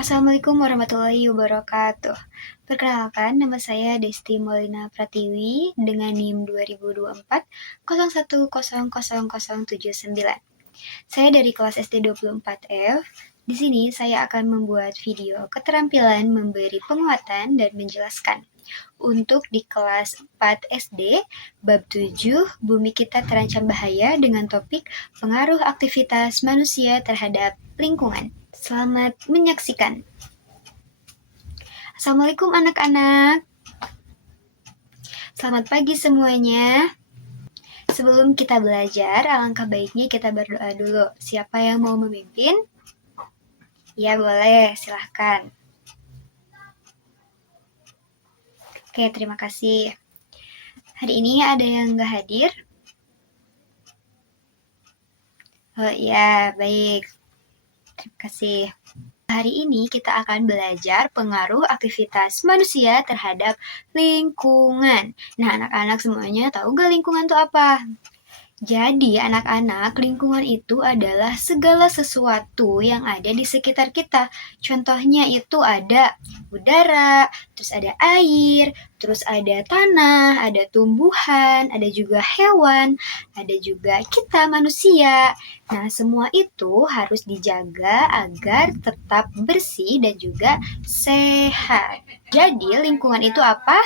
Assalamualaikum warahmatullahi wabarakatuh. Perkenalkan, nama saya Desti Maulina Pratiwi dengan NIM 2024 01000079. Saya dari kelas SD 24F. Di sini saya akan membuat video keterampilan memberi penguatan dan menjelaskan. Untuk di kelas 4 SD, bab 7, Bumi Kita Terancam Bahaya dengan topik pengaruh aktivitas manusia terhadap lingkungan. Selamat menyaksikan. Assalamualaikum anak-anak. Selamat pagi semuanya. Sebelum kita belajar, alangkah baiknya kita berdoa dulu. Siapa yang mau memimpin? Ya boleh, silahkan. Oke, terima kasih. Hari ini ada yang nggak hadir? Oh iya, baik. Terima kasih. Hari ini kita akan belajar pengaruh aktivitas manusia terhadap lingkungan. Nah, anak-anak semuanya tahu nggak lingkungan itu apa? Jadi, anak-anak, lingkungan itu adalah segala sesuatu yang ada di sekitar kita. Contohnya itu ada udara, terus ada air, terus ada tanah, ada tumbuhan, ada juga hewan, ada juga kita manusia. Nah, semua itu harus dijaga agar tetap bersih dan juga sehat. Jadi, lingkungan itu apa?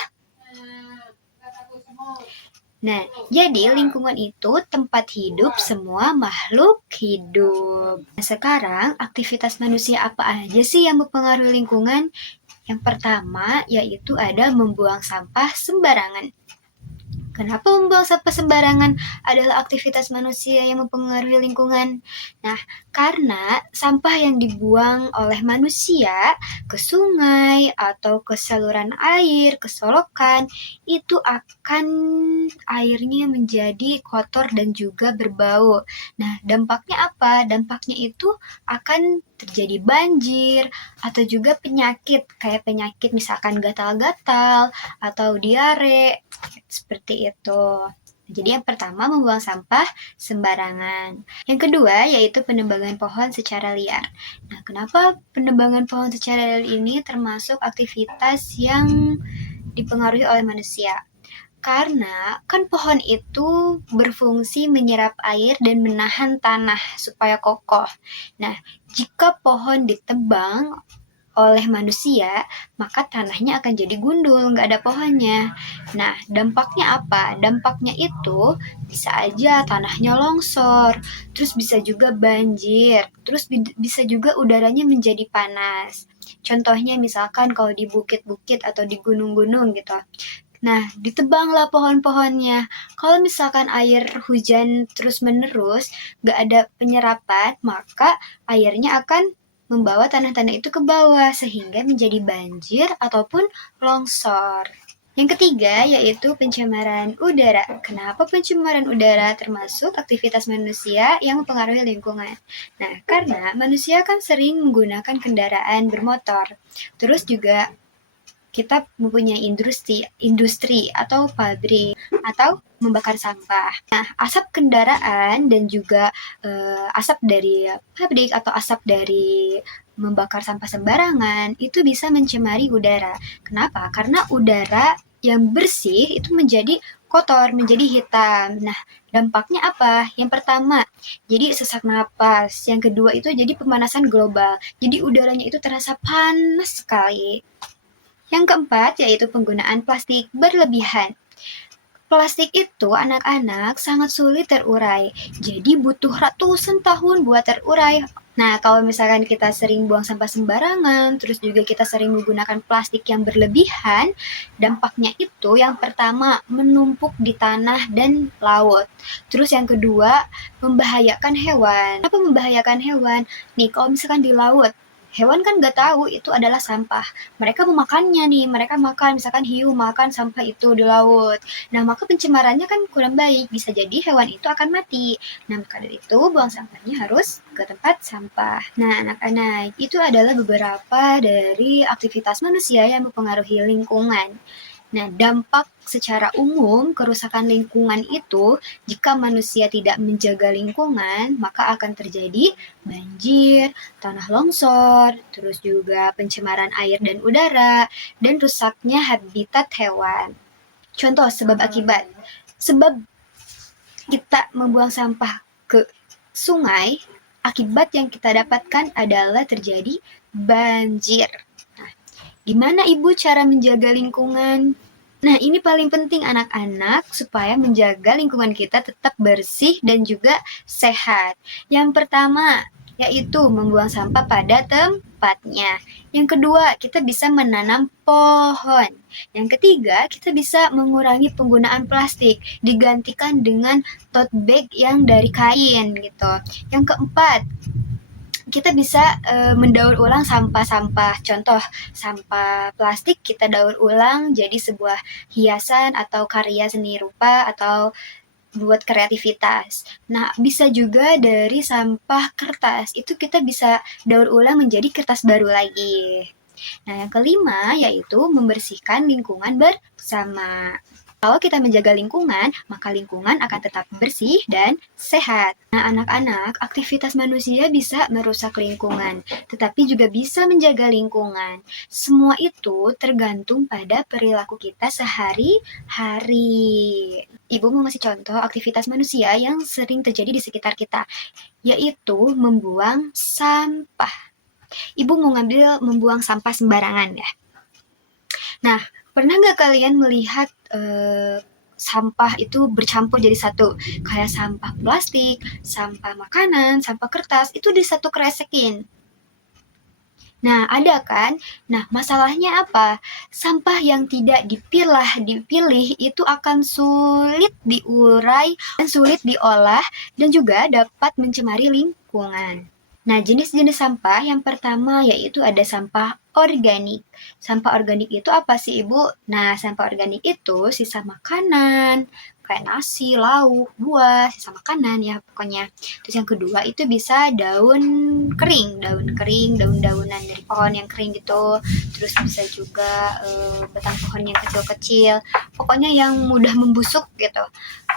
Nah, jadi lingkungan itu tempat hidup semua makhluk hidup. Nah, sekarang aktivitas manusia apa aja sih yang mempengaruhi lingkungan? Yang pertama yaitu ada membuang sampah sembarangan. Kenapa membuang sampah sembarangan adalah aktivitas manusia yang mempengaruhi lingkungan? Nah, karena sampah yang dibuang oleh manusia ke sungai atau ke saluran air, ke solokan, itu akan airnya menjadi kotor dan juga berbau. Nah, dampaknya apa? Dampaknya itu akan terjadi banjir atau juga penyakit, kayak penyakit misalkan gatal-gatal atau diare, seperti itu. Jadi yang pertama membuang sampah sembarangan. Yang kedua yaitu penebangan pohon secara liar. Nah, kenapa penebangan pohon secara liar ini termasuk aktivitas yang dipengaruhi oleh manusia? Karena kan pohon itu berfungsi menyerap air dan menahan tanah supaya kokoh. Nah, jika pohon ditebang oleh manusia, maka tanahnya akan jadi gundul, nggak ada pohonnya. Nah, dampaknya apa? Dampaknya itu bisa aja tanahnya longsor, terus bisa juga banjir, terus bisa juga udaranya menjadi panas. Contohnya misalkan kalau di bukit-bukit atau di gunung-gunung gitu. Nah, ditebanglah pohon-pohonnya. Kalau misalkan air hujan terus-menerus, nggak ada penyerapan, maka airnya akan membawa tanah-tanah itu ke bawah sehingga menjadi banjir ataupun longsor. Yang ketiga yaitu pencemaran udara. Kenapa pencemaran udara termasuk aktivitas manusia yang mempengaruhi lingkungan? Nah, karena manusia kan sering menggunakan kendaraan bermotor. Terus juga kita mempunyai industri atau pabrik atau membakar sampah. Nah, asap kendaraan dan juga asap dari pabrik atau asap dari membakar sampah sembarangan itu bisa mencemari udara. Kenapa? Karena udara yang bersih itu menjadi kotor, menjadi hitam. Nah, dampaknya apa? Yang pertama, jadi sesak napas. Yang kedua itu jadi pemanasan global. Jadi udaranya itu terasa panas sekali. Yang keempat yaitu penggunaan plastik berlebihan. Plastik itu anak-anak sangat sulit terurai, jadi butuh ratusan tahun buat terurai. Nah, kalau misalkan kita sering buang sampah sembarangan, terus juga kita sering menggunakan plastik yang berlebihan, dampaknya itu yang pertama menumpuk di tanah dan laut. Terus yang kedua, membahayakan hewan. Kenapa membahayakan hewan? Nih, kalau misalkan di laut, hewan kan nggak tahu itu adalah sampah. Mereka memakannya nih, mereka makan, misalkan hiu makan sampah itu di laut. Nah, maka pencemarannya kan kurang baik, bisa jadi hewan itu akan mati. Nah, maka dari itu buang sampahnya harus ke tempat sampah. Nah, anak-anak, itu adalah beberapa dari aktivitas manusia yang mempengaruhi lingkungan. Nah, dampak secara umum kerusakan lingkungan itu, jika manusia tidak menjaga lingkungan, maka akan terjadi banjir, tanah longsor, terus juga pencemaran air dan udara, dan rusaknya habitat hewan. Contoh sebab akibat. Sebab kita membuang sampah ke sungai, akibat yang kita dapatkan adalah terjadi banjir. Nah, gimana Ibu cara menjaga lingkungan? Nah, ini paling penting anak-anak supaya menjaga lingkungan kita tetap bersih dan juga sehat. Yang pertama, yaitu membuang sampah pada tempatnya. Yang kedua, kita bisa menanam pohon. Yang ketiga, kita bisa mengurangi penggunaan plastik, digantikan dengan tote bag yang dari kain gitu. Yang keempat, kita bisa mendaur ulang sampah-sampah. Contoh, sampah plastik kita daur ulang jadi sebuah hiasan atau karya seni rupa atau buat kreativitas. Nah, bisa juga dari sampah kertas. Itu kita bisa daur ulang menjadi kertas baru lagi. Nah, yang kelima yaitu membersihkan lingkungan bersama. Kalau kita menjaga lingkungan, maka lingkungan akan tetap bersih dan sehat. Nah, anak-anak, aktivitas manusia bisa merusak lingkungan, tetapi juga bisa menjaga lingkungan. Semua itu tergantung pada perilaku kita sehari-hari. Ibu mau ngasih contoh aktivitas manusia yang sering terjadi di sekitar kita, yaitu membuang sampah. Ibu mau membuang sampah sembarangan ya. Nah, pernah nggak kalian melihat sampah itu bercampur jadi satu? Kayak sampah plastik, sampah makanan, sampah kertas, itu di satu kresekin. Nah, ada kan? Nah, masalahnya apa? Sampah yang tidak dipilih itu akan sulit diurai dan sulit diolah dan juga dapat mencemari lingkungan. Nah, jenis-jenis sampah yang pertama yaitu ada sampah organik. Sampah organik itu apa sih, Ibu? Nah, sampah organik itu sisa makanan, kayak nasi, lauk, buah, sisa makanan ya pokoknya. Terus yang kedua itu bisa daun kering, daun-daunan dari pohon yang kering gitu. Terus bisa juga batang pohon yang kecil-kecil. Pokoknya yang mudah membusuk gitu.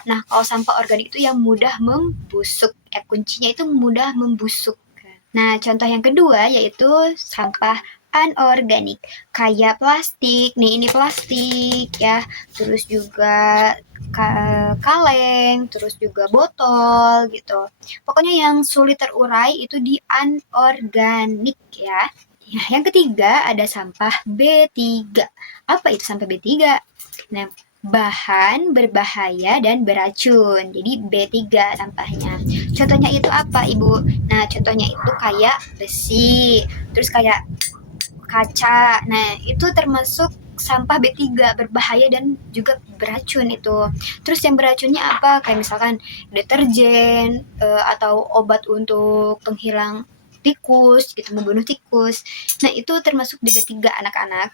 Nah, kalau sampah organik itu yang mudah membusuk. Kuncinya itu mudah membusuk. Nah, contoh yang kedua yaitu sampah anorganik, kayak plastik. Nih, ini plastik ya. Terus juga kaleng, terus juga botol gitu. Pokoknya yang sulit terurai itu di anorganik ya. Nah, yang ketiga ada sampah B3. Apa itu sampah B3? Nah, bahan berbahaya dan beracun. Jadi B3 sampahnya. Contohnya itu apa, Ibu? Nah, contohnya itu kayak besi, terus kayak kaca. Nah, itu termasuk sampah B3 berbahaya dan juga beracun itu. Terus yang beracunnya apa? Kayak misalkan deterjen atau obat untuk penghilang tikus gitu, membunuh tikus. Nah, itu termasuk di B3 anak-anak.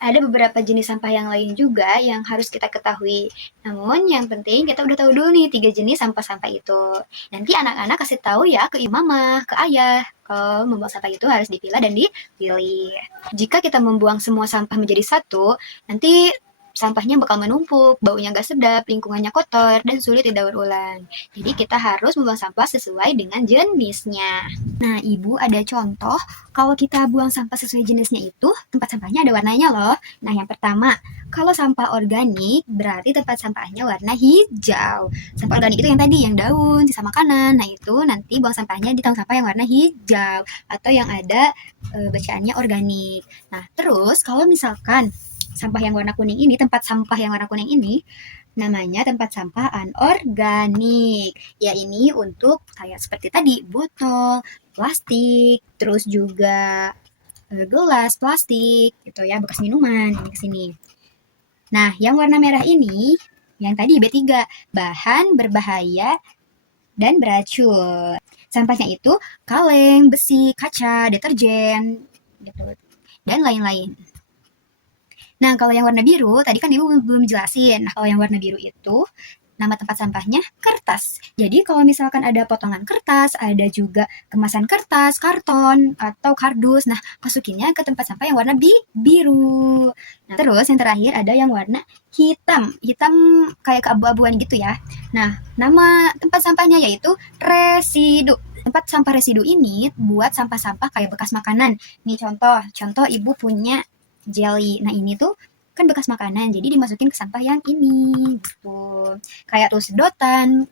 Ada beberapa jenis sampah yang lain juga yang harus kita ketahui. Namun yang penting kita udah tahu dulu nih 3 jenis sampah-sampah itu. Nanti anak-anak kasih tahu ya ke ibu mama, ke ayah. Kalau membuang sampah itu harus dipilah dan dipilih. Jika kita membuang semua sampah menjadi satu, nanti sampahnya bakal menumpuk, baunya gak sedap, lingkungannya kotor, dan sulit didaur ulang. Jadi kita harus membuang sampah sesuai dengan jenisnya. Nah, Ibu ada contoh kalau kita buang sampah sesuai jenisnya itu, tempat sampahnya ada warnanya loh. Nah, yang pertama, kalau sampah organik berarti tempat sampahnya warna hijau. Sampah organik itu yang tadi, yang daun, sisa makanan. Nah, itu nanti buang sampahnya di tong sampah yang warna hijau atau yang ada bacaannya organik. Nah, terus kalau misalkan sampah yang warna kuning ini, tempat sampah yang warna kuning ini namanya tempat sampah anorganik. Ya, ini untuk kayak seperti tadi, botol, plastik, terus juga gelas plastik gitu ya, bekas minuman ini kesini. Nah, yang warna merah ini yang tadi B3, bahan berbahaya dan beracun. Sampahnya itu kaleng, besi, kaca, deterjen gitu dan lain-lain. Nah, kalau yang warna biru, tadi kan Ibu belum jelasin. Nah, kalau yang warna biru itu Nama tempat sampahnya kertas. Jadi kalau misalkan ada potongan kertas, ada juga kemasan kertas, karton, atau kardus. Nah, masukinnya ke tempat sampah yang warna biru. Nah, terus yang terakhir ada yang warna hitam. Hitam kayak keabu-abuan gitu ya. Nah, nama tempat sampahnya yaitu residu. Tempat sampah residu ini buat sampah-sampah kayak bekas makanan. Nih contoh ibu punya jelly. Nah, ini tuh kan bekas makanan, jadi dimasukin ke sampah yang ini gitu. Kayak tuh sedotan,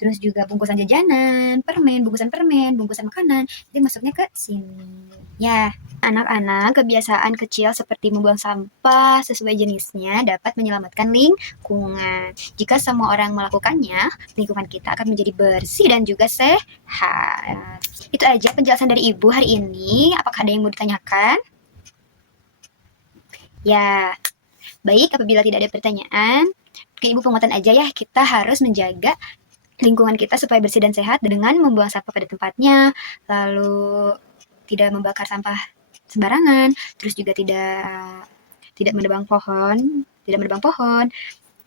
terus juga bungkusan jajanan, bungkusan permen, bungkusan makanan, jadi masuknya ke sini. Ya, anak-anak, kebiasaan kecil seperti membuang sampah sesuai jenisnya dapat menyelamatkan lingkungan. Jika semua orang melakukannya, lingkungan kita akan menjadi bersih dan juga sehat. Itu aja penjelasan dari Ibu hari ini. Apakah ada yang mau ditanyakan? Ya, baik, apabila tidak ada pertanyaan, ke Ibu penguatan aja ya, kita harus menjaga lingkungan kita supaya bersih dan sehat dengan membuang sampah pada tempatnya, lalu tidak membakar sampah sembarangan, terus juga tidak menebang pohon.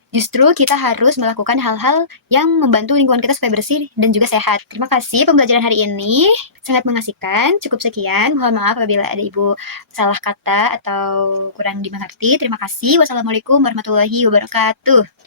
Justru kita harus melakukan hal-hal yang membantu lingkungan kita supaya bersih dan juga sehat. Terima kasih pembelajaran hari ini, sangat mengasihkan. Cukup sekian, mohon maaf apabila ada Ibu salah kata atau kurang dimengerti. Terima kasih. Wassalamualaikum warahmatullahi wabarakatuh.